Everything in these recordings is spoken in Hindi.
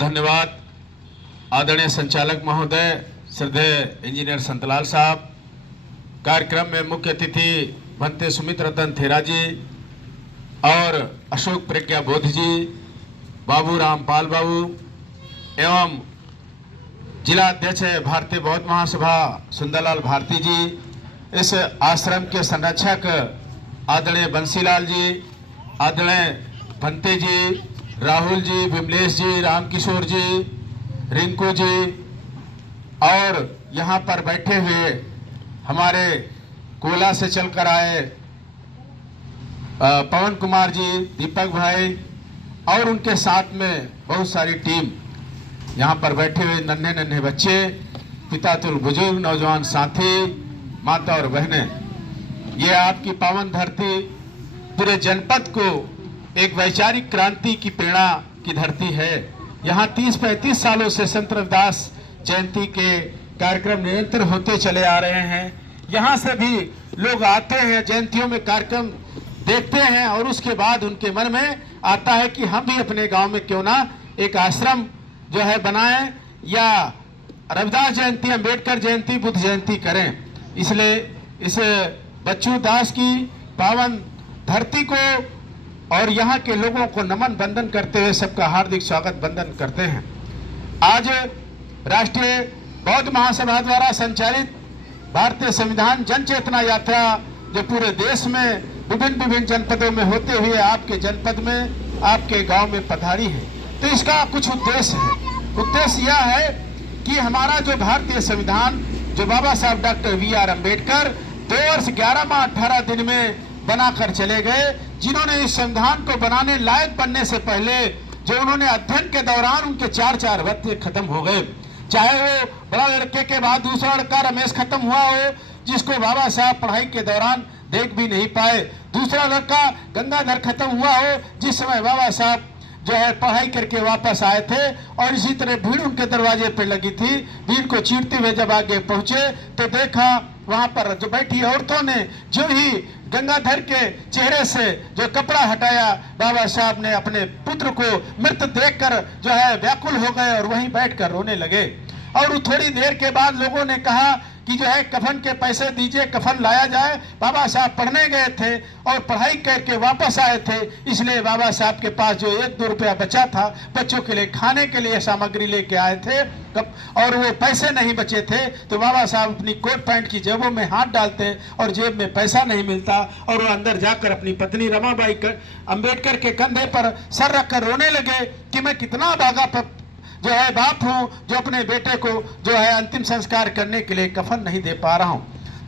धन्यवाद आदरणीय संचालक महोदय, श्रद्धेय इंजीनियर संतलाल साहब। कार्यक्रम में मुख्य अतिथि भंते सुमित रतन थेरा जी और अशोक प्रज्ञा बोध जी, बाबू रामपाल बाबू एवं जिला अध्यक्ष भारतीय बौद्ध महासभा सुंदरलाल भारती जी, इस आश्रम के संरक्षक आदरणीय बंसीलाल जी, आदरणीय भंते जी, राहुल जी, विमलेश जी, रामकिशोर जी, रिंकू जी और यहाँ पर बैठे हुए हमारे कोला से चलकर आए पवन कुमार जी, दीपक भाई और उनके साथ में बहुत सारी टीम, यहाँ पर बैठे हुए नन्हे नन्हे बच्चे, पितातुल बुजुर्ग, नौजवान साथी, माता और बहनें, ये आपकी पावन धरती पूरे जनपद को एक वैचारिक क्रांति की प्रेरणा की धरती है। यहाँ 30-35 सालों से संत रविदास जयंती के कार्यक्रम निरंतर होते चले आ रहे हैं। यहाँ से भी लोग आते हैं, जयंतियों में कार्यक्रम देखते हैं और उसके बाद उनके मन में आता है कि हम भी अपने गांव में क्यों ना एक आश्रम जो है बनाएं या रविदास जयंती, अंबेडकर जयंती, बुद्ध जयंती करें। इसलिए इस बच्चू दास की पावन धरती को और यहाँ के लोगों को नमन बंदन करते हुए सबका हार्दिक स्वागत वंदन करते हैं। आज राष्ट्रीय बौद्ध महासभा द्वारा संचालित भारतीय संविधान जन चेतना यात्रा जो पूरे देश में विभिन्न जनपदों में होते हुए आपके जनपद में, आपके गांव में पधारी है, तो इसका कुछ उद्देश्य है। उद्देश्य यह है कि हमारा जो भारतीय संविधान जो बाबा साहब डॉक्टर वी.आर. अम्बेडकर 2 वर्ष 11 माह 18 दिन में बनाकर चले गए, जिन्होंने इस संविधान को बनाने लायक बनने से पहले जो उन्होंने अध्ययन के दौरान उनके 4 बच्चे खत्म हो गए। चाहे वो बड़ा लड़के के बाद दूसरा लड़का रमेश खत्म हुआ हो, जिसको बाबा साहब पढ़ाई के दौरान देख भी नहीं पाए, दूसरा लड़का गंगाधर खत्म हुआ हो, जिस समय बाबा साहब जो है पढ़ाई करके वापस आए थे, और इसी तरह भीड़ उनके दरवाजे पे लगी थी। भीड़ को चीरते हुए जब आगे पहुंचे तो देखा वहां पर जो बैठी औरतों ने जो ही गंगाधर के चेहरे से जो कपड़ा हटाया, बाबा साहब ने अपने पुत्र को मृत देखकर जो है व्याकुल हो गए और वहीं बैठकर रोने लगे। और थोड़ी देर के बाद लोगों ने कहा कि जो है कफन के पैसे दीजिए, कफन लाया जाए। बाबा साहब पढ़ने गए थे और पढ़ाई करके वापस आए थे, इसलिए बाबा साहब के पास जो 1-2 रुपया बचा था बच्चों के लिए खाने के लिए सामग्री लेके आए थे और वो पैसे नहीं बचे थे, तो बाबा साहब अपनी कोट पैंट की जेबों में हाथ डालते और जेब में पैसा नहीं मिलता, और वो अंदर जाकर अपनी पत्नी रमाबाई अम्बेडकर के कंधे पर सर रखकर रोने लगे कि मैं कितना भागा जो है बाप हूं जो अपने बेटे को जो है अंतिम संस्कार करने के लिए कफन नहीं दे पा रहा हूं।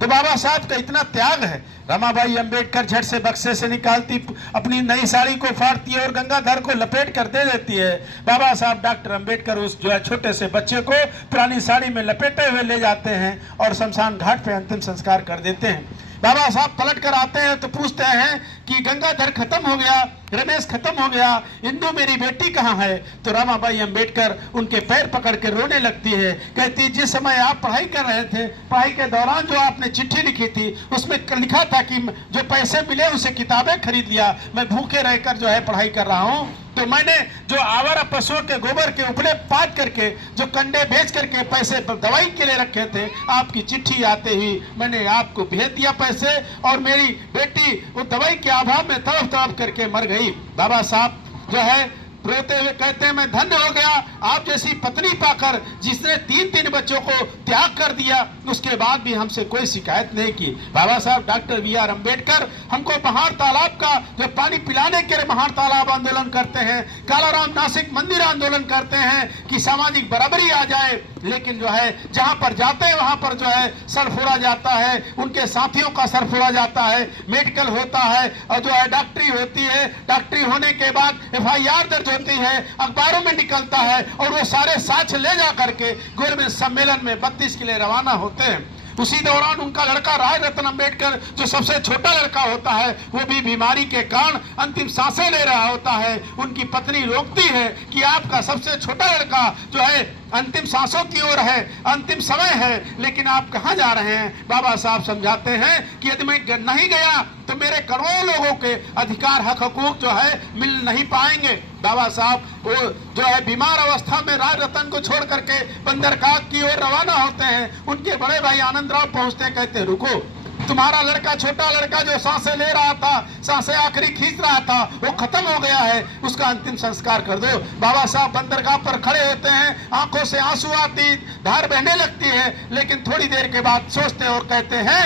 तो बाबा साहब का इतना त्याग है। रमाबाई अम्बेडकर झट से बक्से से निकालती, अपनी नई साड़ी को फाड़ती है और गंगाधर को लपेट कर दे देती है। बाबा साहब डॉक्टर अम्बेडकर उस जो है छोटे से बच्चे को पुरानी साड़ी में लपेटे हुए ले जाते हैं और शमशान घाट पे अंतिम संस्कार कर देते हैं। बाबा साहब पलट कर आते हैं तो पूछते हैं कि गंगाधर खत्म हो गया, रमेश खत्म हो गया, इंदू मेरी बेटी कहाँ है? तो रमाबाई अम्बेडकर उनके पैर पकड़ के रोने लगती है, कहती जिस समय आप पढ़ाई कर रहे थे, पढ़ाई के दौरान जो आपने चिट्ठी लिखी थी उसमें लिखा था कि जो पैसे मिले उसे किताबें खरीद लिया, मैं भूखे रहकर जो है पढ़ाई कर रहा हूँ, तो मैंने जो आवारा पशुओं के गोबर के उपले पाट करके जो कंडे बेच करके पैसे दवाई के लिए रखे थे, आपकी चिट्ठी आते ही मैंने आपको भेज दिया पैसे, और मेरी बेटी वो दवाई के अभाव में तड़प तड़प करके मर गई। बाबा साहब जो है रोते हुए कहते हैं मैं धन्य हो गया आप जैसी पत्नी पाकर, जिसने 3 बच्चों को त्याग कर दिया, उसके बाद भी हमसे कोई शिकायत नहीं की। बाबा साहब डॉक्टर वी.आर. अम्बेडकर हमको महार तालाब का जो पानी पिलाने के लिए महार तालाब आंदोलन करते हैं, कालाराम नासिक मंदिर आंदोलन करते हैं कि सामाजिक बराबरी आ जाए, लेकिन जो है जहां पर जाते हैं वहां पर जो है सर फोड़ा जाता है, उनके साथियों का सर फोड़ा जाता है, मेडिकल होता है और जो है डॉक्टरी होती है, डॉक्टरी होने के बाद FIR दर्ज होती है, अखबारों में निकलता है और वो सारे साक्ष्य ले जा करके गवर्नमेंट सम्मेलन में 32 के लिए रवाना होते हैं। उसी दौरान उनका लड़का राय रतन अम्बेडकर जो सबसे छोटा लड़का होता है, वो भी बीमारी के कारण अंतिम सांसें ले रहा होता है। उनकी पत्नी रोकती है कि आपका सबसे छोटा लड़का जो है अंतिम सांसों की ओर है, अंतिम समय है, लेकिन आप कहां जा रहे हैं? बाबा साहब समझाते हैं कि यदि मैं नहीं गया तो मेरे करोड़ों लोगों के अधिकार हक हकूक जो है मिल नहीं पाएंगे। बाबा साहब वो जो है बीमार अवस्था में राज रतन को छोड़ करके बंदरगाह की ओर रवाना होते हैं। उनके बड़े भाई आनंद राव पहुंचते हैं, कहते हैं रुको, तुम्हारा लड़का, छोटा लड़का जो सांसें ले रहा था, सांसें आखिरी खींच रहा था, वो खत्म हो गया है, उसका अंतिम संस्कार कर दो। बाबा साहब बंदरगाह पर खड़े होते हैं, आंखों से आंसू आती, धार बहने लगती है, लेकिन थोड़ी देर के बाद सोचते हैं और कहते हैं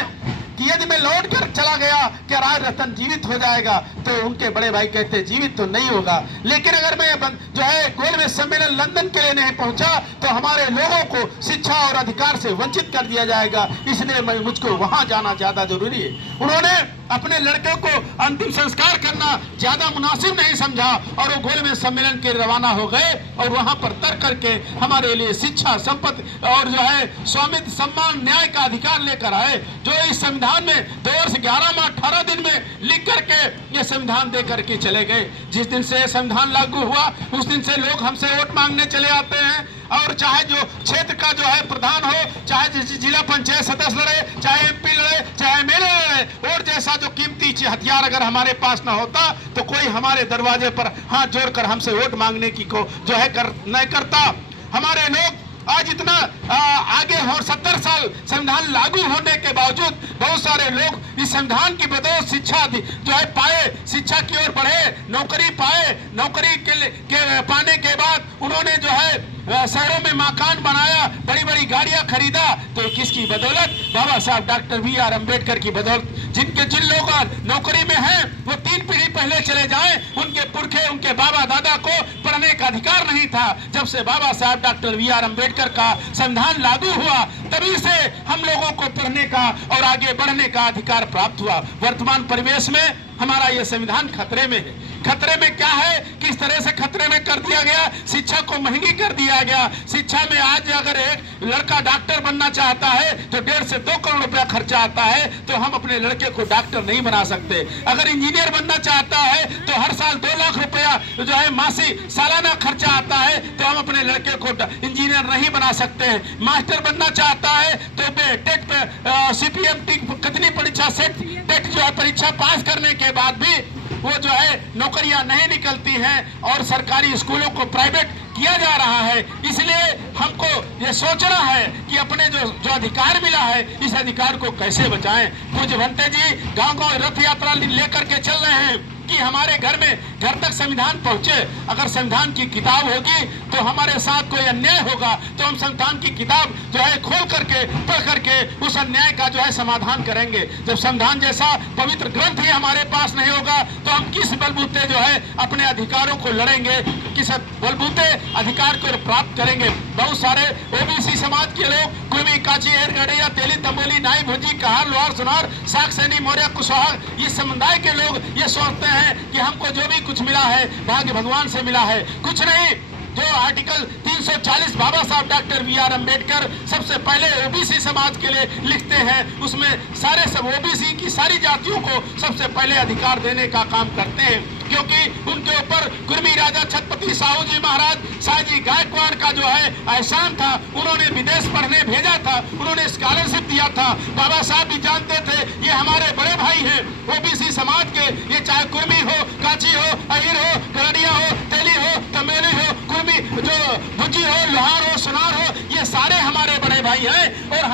कि यदि मैं लौट कर चला गया क्या राज रतन जीवित हो जाएगा? तो उनके बड़े भाई कहते जीवित तो नहीं होगा, लेकिन अगर मैं जो है गोलमेज सम्मेलन लंदन के लिए नहीं पहुंचा तो हमारे लोगों को शिक्षा और अधिकार से वंचित कर दिया जाएगा, इसलिए मैं मुझको वहां जाना ज्यादा जरूरी है। उन्होंने अपने लड़के को अंतिम संस्कार करना ज्यादा मुनासिब नहीं समझा और वो गोलमेज सम्मेलन के रवाना हो गए और वहां पर तर्क करके हमारे लिए शिक्षा, संपत्ति और जो है स्वामित्व, सम्मान, न्याय का अधिकार लेकर आए, जो इस संविधान में 2 वर्ष 11 माह 18 दिन में लिख करके ये संविधान दे करके चले गए। जिस दिन से संविधान लागू हुआ उस दिन से लोग हमसे वोट मांगने चले आते हैं, और चाहे जो क्षेत्र का जो है प्रधान हो, चाहे जिला पंचायत सदस्य लड़े, चाहे MP लड़े, चाहे MLA लड़े, और जैसा जो कीमती हथियार अगर हमारे पास न होता तो कोई हमारे दरवाजे पर हाथ जोड़कर हमसे वोट मांगने की को जो है नहीं करता। हमारे लोग आज इतना आगे हो, 70 साल संविधान लागू होने के बावजूद बहुत सारे लोग इस संविधान की बदौलत शिक्षा जो है पाए, शिक्षा की ओर बढ़े, नौकरी पाए, नौकरी के पाने के बाद उन्होंने जो है शहरों में मकान बनाया, बड़ी बड़ी गाड़ियां खरीदा, तो किसकी बदौलत? बाबा साहब डॉक्टर BR अम्बेडकर की बदौलत। जिन लोग नौकरी में हैं वो 3 पीढ़ी पहले चले जाएं, उनके पुरखे, उनके बाबा दादा को पढ़ने का अधिकार नहीं था। जब से बाबा साहब डॉक्टर BR अम्बेडकर का संविधान लागू हुआ तभी से हम लोगों को पढ़ने का और आगे बढ़ने का अधिकार प्राप्त हुआ। वर्तमान परिवेश में हमारा ये संविधान खतरे में है। खतरे में क्या है, किस तरह से खतरे में कर दिया गया? शिक्षा को महंगी कर दिया गया। शिक्षा में आज अगर एक लड़का डॉक्टर बनना चाहता है तो 1.5 से 2 करोड़ रुपया खर्चा आता है, तो हम अपने लड़के को डॉक्टर नहीं बना सकते। अगर इंजीनियर बनना चाहता है तो हर साल 2 लाख रुपया जो है मासिक सालाना खर्चा आता है, तो हम अपने लड़के को इंजीनियर नहीं बना सकते हैं। मास्टर बनना चाहता है तो टेट पे CPM कितनी परीक्षा, सेट टेट जो है परीक्षा पास करने के बाद भी वो जो है नौकरियां नहीं निकलती हैं और सरकारी स्कूलों को प्राइवेट किया जा रहा है। इसलिए हमको ये सोचना है कि अपने जो अधिकार मिला है इस अधिकार को कैसे बचाएं। पूज्य भंते जी गांव-गांव रथ यात्रा लेकर के चल रहे हैं कि हमारे घर तक संविधान पहुंचे। अगर संविधान की किताब होगी तो हमारे साथ कोई अन्याय होगा तो हम संविधान की किताब जो है खोल करके पढ़ करके उस अन्याय का जो है समाधान करेंगे। जब संविधान जैसा पवित्र ग्रंथ ही हमारे पास नहीं होगा तो हम किस बलबूते जो है अपने अधिकारों को लड़ेंगे, किस बलबूते अधिकार को प्राप्त करेंगे। बहुत सारे OBC समाज के लोग कुर्मी, काची, एरगढ़िया, तेली, तंबोली, नाई, भुजी, कहार, लोहार, सुनार, साग, सैनी, मौर्य, कुशवाहा, ये समुदाय के लोग ये सोचते हैं कि हमको जो भी कुछ मिला है भाग्य भगवान से मिला है। कुछ नहीं। जो आर्टिकल 340 बाबा साहब डॉक्टर BR अम्बेडकर सबसे पहले OBC समाज के लिए लिखते हैं, उसमें सारे सब OBC की सारी जातियों को सबसे पहले अधिकार देने का काम करते हैं, क्योंकि उनके ऊपर कुर्मी राजा छत्रपति साहू जी महाराज शाहजी गायकवाड़ का जो है एहसान था। उन्होंने विदेश पढ़ने भेजा था, उन्होंने स्कॉलरशिप दिया था। बाबा साहब भी जानते थे ये हमारे बड़े भाई हैं OBC समाज के, ये चाहे कुर्मी हो, काची हो, अहिर हो, गरडिया हो, तेली हो, तमेली हो, कुर्मी जो भुजी हो, लोहार हो, सुनार हो, ये सारे हमारे बड़े भाई हैं और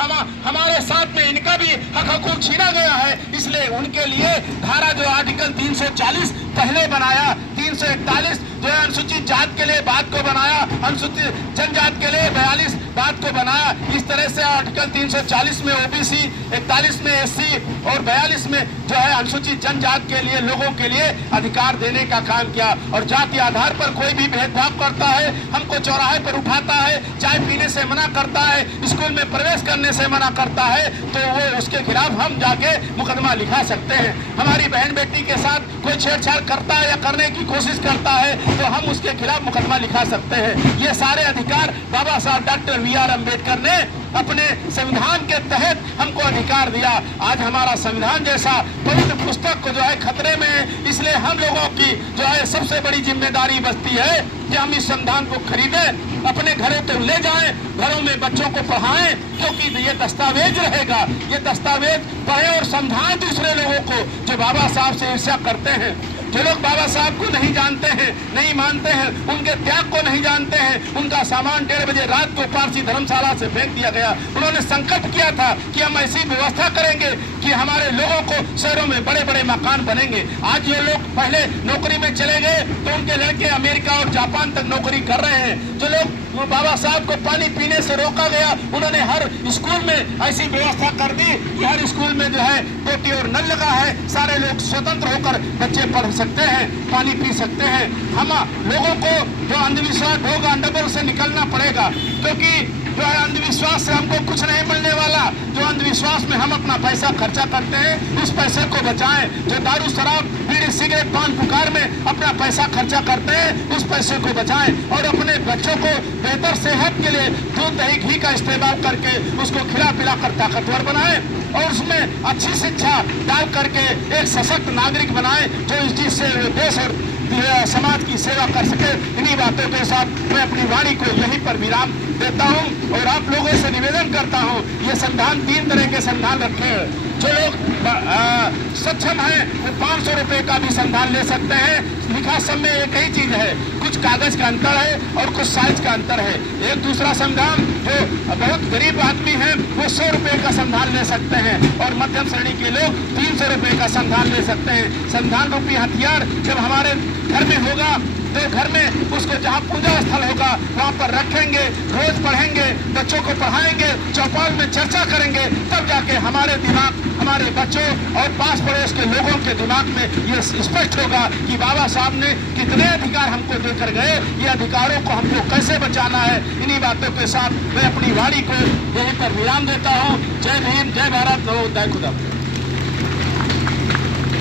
हमारे साथ में इनका भी हक हकूक छीना गया है। इसलिए उनके लिए धारा जो आर्टिकल 340 पहले बनाया, 341 जो है अनुसूचित जात के लिए बात को बनाया, अनुसूचित जनजात के लिए 42 बात को बनाया। इस तरह से आर्टिकल 340 में OBC, 41 में SC और 42 में जो है अनुसूचित जनजात के लिए लोगों के लिए अधिकार देने का काम किया। और जाति आधार पर कोई भी भेदभाव करता है, हमको चौराहे पर उठाता है, चाय पीने से मना करता है, स्कूल में प्रवेश करने से मना करता है, तो वो उसके खिलाफ हम जाके मुकदमा लिखा सकते हैं। हमारी बहन बेटी के साथ कोई छेड़छाड़ करता है या करने की कोशिश करता है तो हम उसके खिलाफ मुकदमा लिखा सकते हैं। ये सारे अधिकार बाबा साहब डॉक्टर BR अम्बेडकर ने अपने संविधान के तहत हमको अधिकार दिया। आज हमारा संविधान जैसा पवित्र पुस्तक को जो है खतरे में है, इसलिए हम लोगों की जो है सबसे बड़ी जिम्मेदारी बचती है कि हम इस संविधान को खरीदें, अपने घरों तक ले जाएं, घरों में बच्चों को पढ़ाएं, क्योंकि ये दस्तावेज रहेगा। ये दस्तावेज पढ़े और समझाएं दूसरे लोगों को जो बाबा साहब से ईर्ष्या करते हैं। जो लोग बाबा साहब को नहीं जानते हैं, नहीं मानते हैं, उनके त्याग को नहीं जानते हैं, उनका सामान 1:30 बजे रात को पारसी धर्मशाला से फेंक दिया गया। उन्होंने संकल्प किया था कि हम ऐसी व्यवस्था करेंगे कि हमारे लोगों को शहरों में बड़े बड़े मकान बनेंगे। आज जो लोग पहले नौकरी में चले गए तो उनके लड़के अमेरिका और जापान तक नौकरी कर रहे हैं। जो लोग बाबा साहब को पानी पीने से रोका गया, उन्होंने हर स्कूल में ऐसी व्यवस्था कर दी कि हर स्कूल में जो है टोटी और नल लगा है, सारे लोग स्वतंत्र होकर बच्चे पढ़ सकते हैं, पानी पी सकते हैं। हम लोगों को जो अंधविश्वास होगा अंडरवर्ल्ड से निकलना पड़ेगा, क्योंकि जो है अंधविश्वास से हमको कुछ नहीं मिलने वाला। जो अंधविश्वास में हम अपना पैसा खर्चा करते हैं, उस पैसे को बचाएं। जो दारू शराब बीड़ी सिगरेट पान पुकार में अपना पैसा खर्चा करते हैं, उस पैसे को बचाएं और अपने बच्चों को बेहतर सेहत के लिए दूध दही घी का इस्तेमाल करके उसको खिला पिला कर ताकतवर बनाएं और उसमें अच्छी शिक्षा डाल करके एक सशक्त नागरिक बनाएं, जो इस चीज से देश और समाज की सेवा कर सके। इन्हीं बातों के साथ मैं अपनी वाणी को यहीं पर विराम देता हूं और आप लोगों से निवेदन करता हूं, ये संविधान 3 तरह के संविधान रखे हैं। जो लोग सक्षम हैं वो 500 रुपए का भी संविधान ले सकते हैं। लिखा सब में एक ही चीज है, कुछ कागज का अंतर है और कुछ साइज का अंतर है। एक दूसरा संविधान जो बहुत गरीब आदमी है वो 100 रुपए का संविधान ले सकते हैं और मध्यम श्रेणी के लोग 300 रुपए का संविधान ले सकते हैं। संविधान रूपी हथियार जब हमारे घर में होगा तो घर में उसको जहाँ पूजा स्थल होगा वहाँ पर रखेंगे, रोज पढ़ेंगे, बच्चों को पढ़ाएंगे, चौपाल में चर्चा करेंगे, तब जाके हमारे दिमाग, हमारे बच्चों और पास पड़ोस के लोगों के दिमाग में ये स्पष्ट होगा कि बाबा साहब ने कितने अधिकार हमको देकर गए, ये अधिकारों को हमको कैसे बचाना है। इन्हीं बातों के साथ मैं अपनी वाणी को यहीं पर विराम देता हूँ। जय भीम, जय भारत, जय खुदा।